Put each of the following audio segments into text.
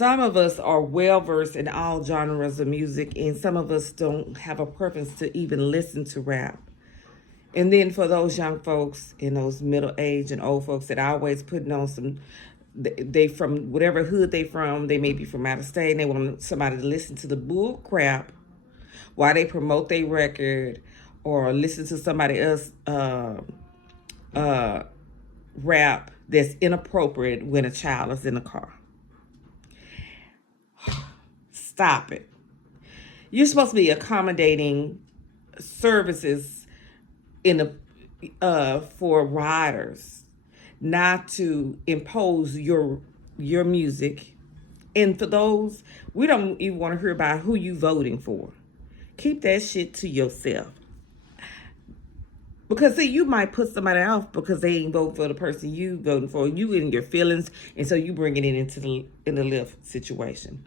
Some of us are well versed in all genres of music, and some of us don't have a preference to even listen to rap. And then for those young folks and those middle age and old folks that are always putting on some, they from whatever hood they from, they may be from out of state, and they want somebody to listen to the bull crap while they promote their record or listen to somebody else uh, rap that's inappropriate when a child is in the car. Stop it. You're supposed to be accommodating services in the for riders, not to impose your music. And for those, we don't even want to hear about who you voting for. Keep that shit to yourself. Because see, you might put somebody off because they ain't voting for the person you voting for. You in your feelings, and so you bring it into the Lyft situation.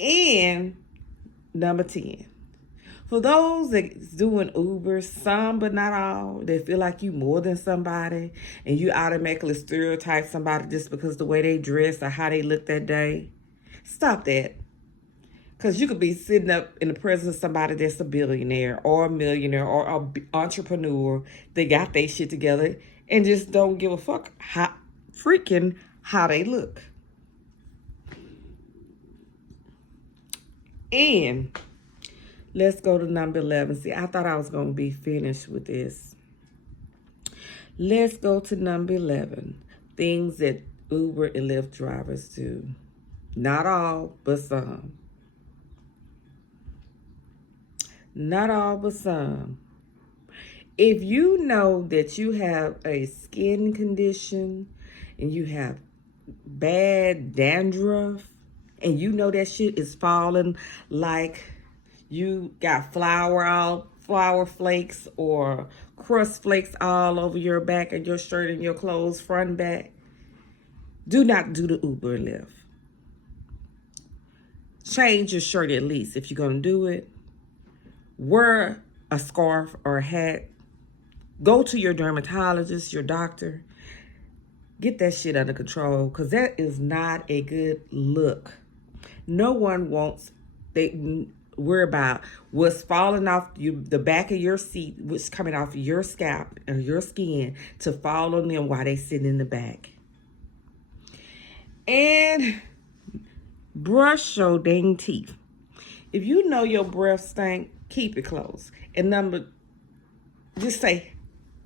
And number 10. For those that's doing Uber, some but not all, they feel like you more than somebody and you automatically stereotype somebody just because the way they dress or how they look that day. Stop that. Because you could be sitting up in the presence of somebody that's a billionaire or a millionaire or an entrepreneur. They got their shit together and just don't give a fuck how they look. And let's go to number 11. See, I thought I was going to be finished with this. Let's go to number 11. Things that Uber and Lyft drivers do. Not all, but some. Not all, but some. If you know that you have a skin condition and you have bad dandruff and you know that shit is falling like you got flour flakes or crust flakes all over your back of your shirt and your clothes, front and back, do not do the Uber and Lyft. Change your shirt at least if you're going to do it. Wear a scarf or a hat. Go to your dermatologist, your doctor. Get that shit under control because that is not a good look. No one wants, they worry about what's falling off the back of your seat, what's coming off your scalp or your skin to fall on them while they sit in the back. And brush your dang teeth. If you know your breath stink, keep it closed. And just say,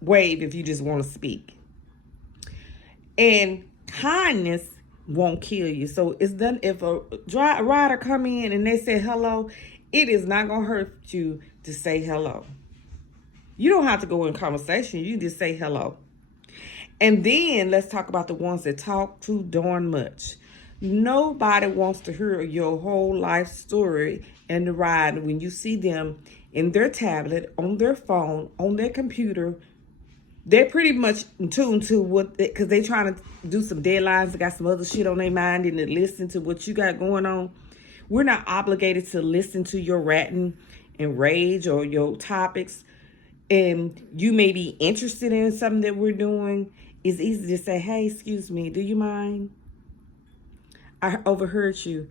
wave if you just want to speak. And kindness won't kill you. So it's done. If a rider come in and they say hello, it is not going to hurt you to say hello. You don't have to go in conversation. You just say hello. And then let's talk about the ones that talk too darn much. Nobody wants to hear your whole life story in the ride when you see them in their tablet, on their phone, on their computer. They're pretty much in tune to because they're trying to do some deadlines. They got some other shit on their mind and they listen to what you got going on. We're not obligated to listen to your ranting and rage or your topics. And you may be interested in something that we're doing. It's easy to say, hey, excuse me, do you mind? I overheard you.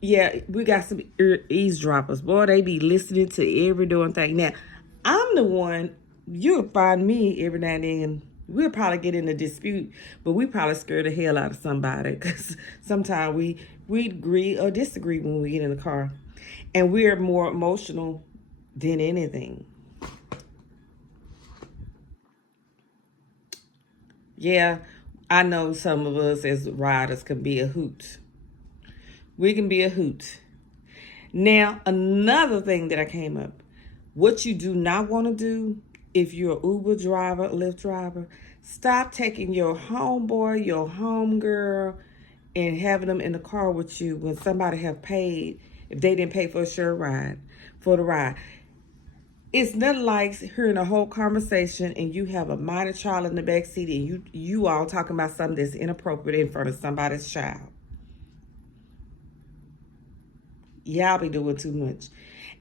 Yeah, we got some eavesdroppers. Boy, they be listening to every darn thing. Now, I'm the one, you'll find me every now and then. We'll probably get in a dispute, but we probably scare the hell out of somebody because sometimes we agree or disagree when we get in the car. And we're more emotional than anything. Yeah, I know some of us as riders can be a hoot. We can be a hoot. Now, another thing that I came up, what you do not want to do if you're an Uber driver, Lyft driver, stop taking your homeboy, your homegirl, and having them in the car with you when somebody have paid, if they didn't pay for the ride. It's not like hearing a whole conversation and you have a minor child in the back seat and you all talking about something that's inappropriate in front of somebody's child. Y'all be doing too much.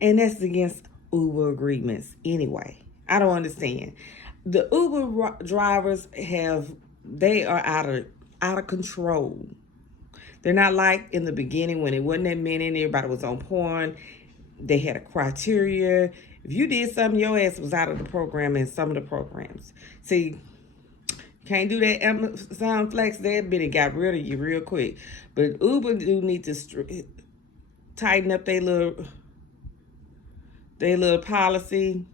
And that's against Uber agreements anyway. I don't understand. The Uber drivers they are out of control. They're not like in the beginning when it wasn't that many and everybody was on porn. They had a criteria. If you did something, your ass was out of the program in some of the programs. See, can't do that Amazon Flex. That bit, it got rid of you real quick. But Uber do need to tighten up their little policy,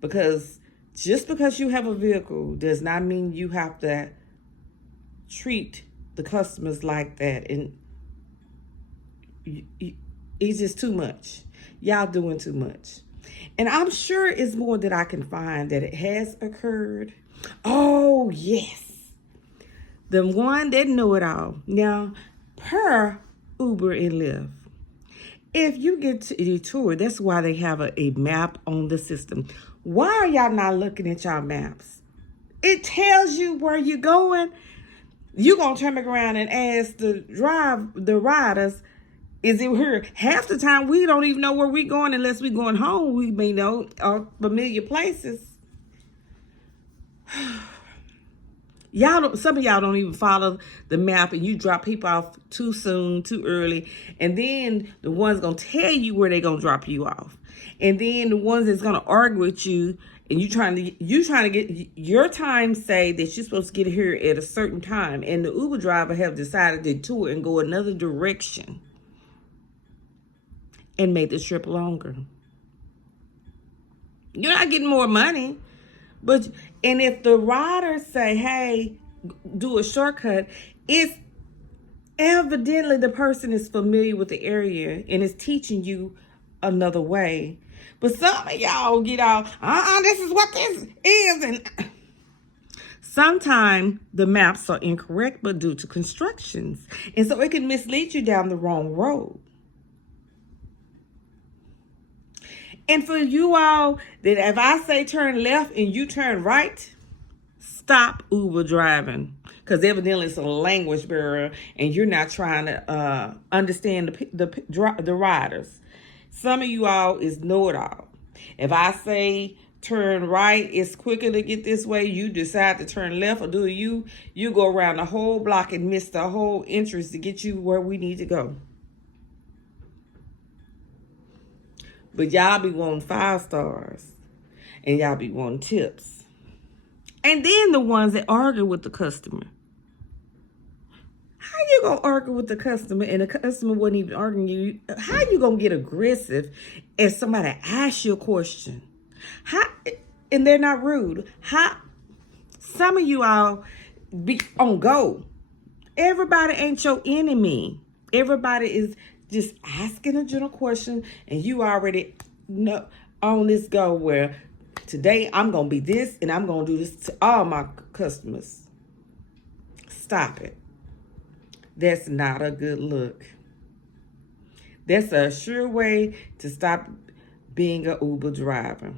because just because you have a vehicle does not mean you have to treat the customers like that. And it's just too much. Y'all doing too much. And I'm sure it's more that I can find that it has occurred. Oh, yes. The one that know it all. Now, per Uber and Lyft, if you get to a detour, that's why they have a map on the system. Why are y'all not looking at y'all maps? It tells you where you're going. You're going to turn around and ask the riders, is it here? Half the time, we don't even know where we're going unless we're going home. We may know familiar places. Some of y'all don't even follow the map, and you drop people off too soon, too early. And then the one's going to tell you where they're going to drop you off. And then the ones that's going to argue with you, and you trying to get your time, say that you're supposed to get here at a certain time. And the Uber driver have decided to tour and go another direction and make the trip longer. You're not getting more money. And if the riders say, hey, do a shortcut, it's evidently the person is familiar with the area and is teaching you another way. But some of y'all get out, this is what this is. And sometimes the maps are incorrect, but due to constructions. And so it can mislead you down the wrong road. And for you all, that if I say turn left and you turn right, stop Uber driving. Because evidently it's a language barrier and you're not trying to understand the riders. Some of you all is know-it-all. If I say turn right, it's quicker to get this way, you decide to turn left, or do you go around the whole block and miss the whole entrance to get you where we need to go. But y'all be wanting 5 stars. And y'all be wanting tips. And then the ones that argue with the customer. How you gonna argue with the customer and the customer wasn't even arguing you? How you gonna get aggressive if somebody asks you a question? And they're not rude. Some of you all be on go. Everybody ain't your enemy. Everybody is just asking a general question, and you already know on this go where today I'm going to be this and I'm going to do this to all my customers. Stop it. That's not a good look. That's a sure way to stop being an Uber driver.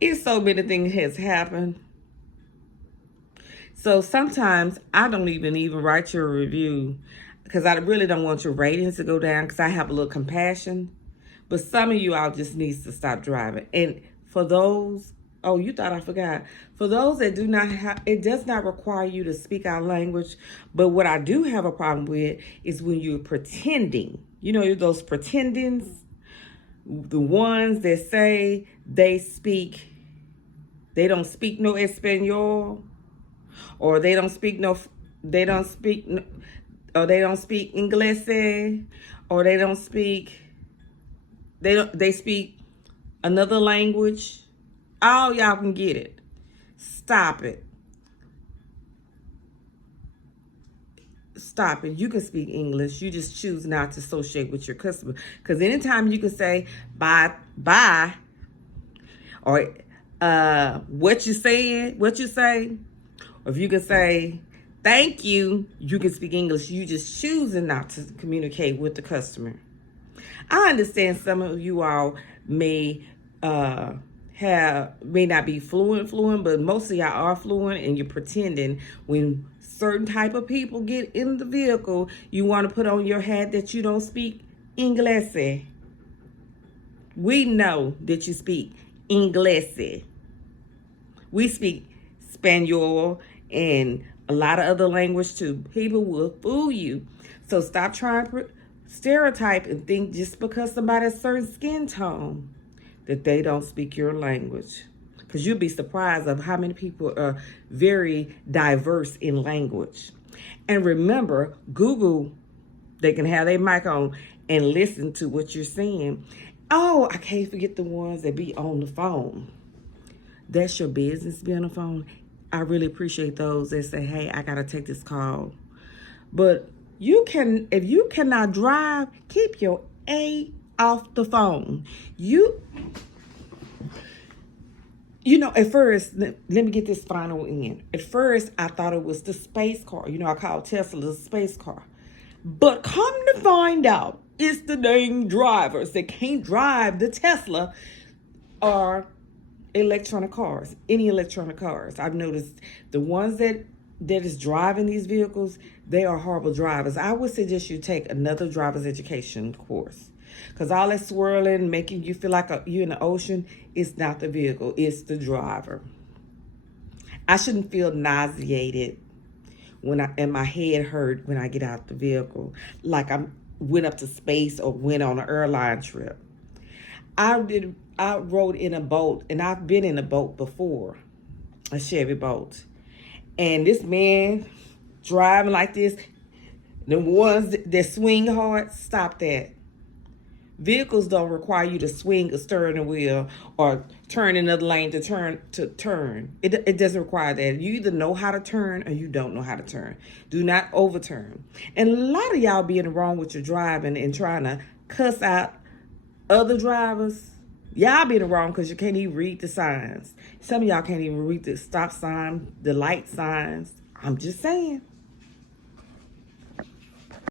It's so many things has happened. So sometimes I don't even write your review, because I really don't want your ratings to go down, because I have a little compassion. But some of you all just needs to stop driving. And for those, oh, you thought I forgot. For those that do not have, it does not require you to speak our language. But what I do have a problem with is when you're pretending. You know, those pretendings, the ones that say they don't speak no Espanol, or they don't speak English, or they speak another language. All y'all can get it. Stop it. Stop it. You can speak English. You just choose not to associate with your customer. Because anytime you can say bye, or what you say, or if you can say thank you, you can speak English. You just choosing not to communicate with the customer. I understand some of you all may not be fluent, but most of y'all are fluent, and you're pretending. When certain type of people get in the vehicle, you want to put on your hat that you don't speak English. We know that you speak English. We speak Spanish and A lot of other language too. People will fool you. So stop trying to stereotype and think just because somebody has a certain skin tone that they don't speak your language. Because you'll be surprised of how many people are very diverse in language. And remember, Google, they can have their mic on and listen to what you're saying. Oh, I can't forget the ones that be on the phone. That's your business, be on the phone. I really appreciate those that say, hey, I gotta take this call. But if you cannot drive, keep your A off the phone. At first, let me get this final in. At first, I thought it was the space car. I call Tesla the space car. But come to find out, it's the dang drivers that can't drive the Tesla or electronic cars, any electronic cars. I've noticed the ones that is driving these vehicles, they are horrible drivers. I would suggest you take another driver's education course, because all that swirling, making you feel like you're in the ocean, it's not the vehicle, it's the driver. I shouldn't feel nauseated and my head hurt when I get out the vehicle, like I went up to space or went on an airline trip. I rode in a boat, and I've been in a boat before, a Chevy boat. And this man driving like this, the ones that swing hard, stop that. Vehicles don't require you to swing a steering wheel or turn another lane to turn. It doesn't require that. You either know how to turn or you don't know how to turn. Do not overturn. And a lot of y'all being wrong with your driving and trying to cuss out other drivers. Y'all being wrong because you can't even read the signs. Some of y'all can't even read the stop sign, the light signs. I'm just saying.